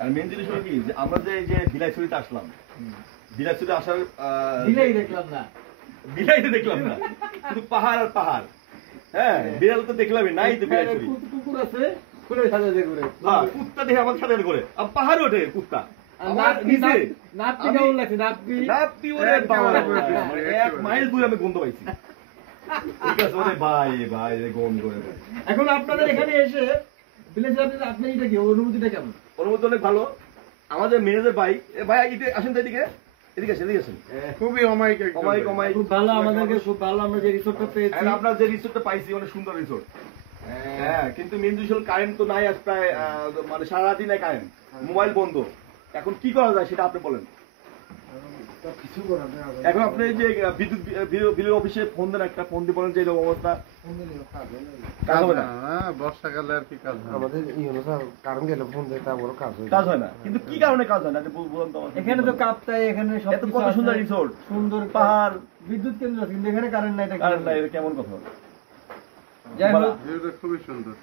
আর main জিনিস হলো কি যে আমরা যে এই যে বিলাইছড়িতে আসলাম, বিলাইছড়িতে আসার বিলাই দেখলাম না, বিলাইতে দেখলাম না, শুধু পাহাড় আর পাহাড়। হ্যাঁ, বিড়াল তো দেখলামই নাই তো বিলাইছড়ি। কুকুর আছে, কুকুরের সাথে যে ঘুরে। হ্যাঁ, কুত্তা দেখে আমার সাথে করে, আর পাহাড়ে ওঠে কুত্তা। নাপি কেমন লাগছে? নাপি ওরে বাবা, মানে 1 মাইল দূরে আমি গন্ধ পাইছি। ঠিক আছে ওরে ভাই ভাই রে গন্ধ। এখন আপনাদের এখানে এসে ভিলেজে আপনি এটা কি অনুভূতিটা কেমন? অনুভূতি অনেক ভালো। আমাদের ম্যানেজার ভাই, ভাই আসেন তো এদিকে, এদিকে আসেন। খুবই অমায়িক খুব ভালো, আমাদেরকে খুব ভালো, আমরা যে রিসোর্টটা পেয়েছি। আর আপনার যে রিসোর্টটা পাইছি অনেক সুন্দর রিসোর্ট। হ্যাঁ, কিন্তু মেন জিনিস হলো কারেন্ট তো নাই আজ প্রায় মানে সারা রাতই নাই কারেন্ট, মোবাইল বন্ধ। এখন কি করা যায় সেটা আপনি বলেন। এখন আপনি যে বিদ্যুৎ বিলের অফিসে ফোন দেন, একটা ফোন দিয়ে বলেন যে এরকম অবস্থা, কাজ হবে না। বর্ষাকালে আর কি কাজ হয়? আমাদের কারণ গেলে ফোন দিয়ে তারপর কাজ হয় না, কিন্তু কি কারণে কাজ হয় না বলুন তো। এখানে তো কাপ্তাই, এখানে এত কত সুন্দর রিসোর্ট, সুন্দর পাহাড়, বিদ্যুৎ কেন্দ্র আছে, কিন্তু এখানে কারেন্ট নাই। কারেন্ট নাই, এটা কেমন কথা? যাই হোক, খুবই সুন্দর।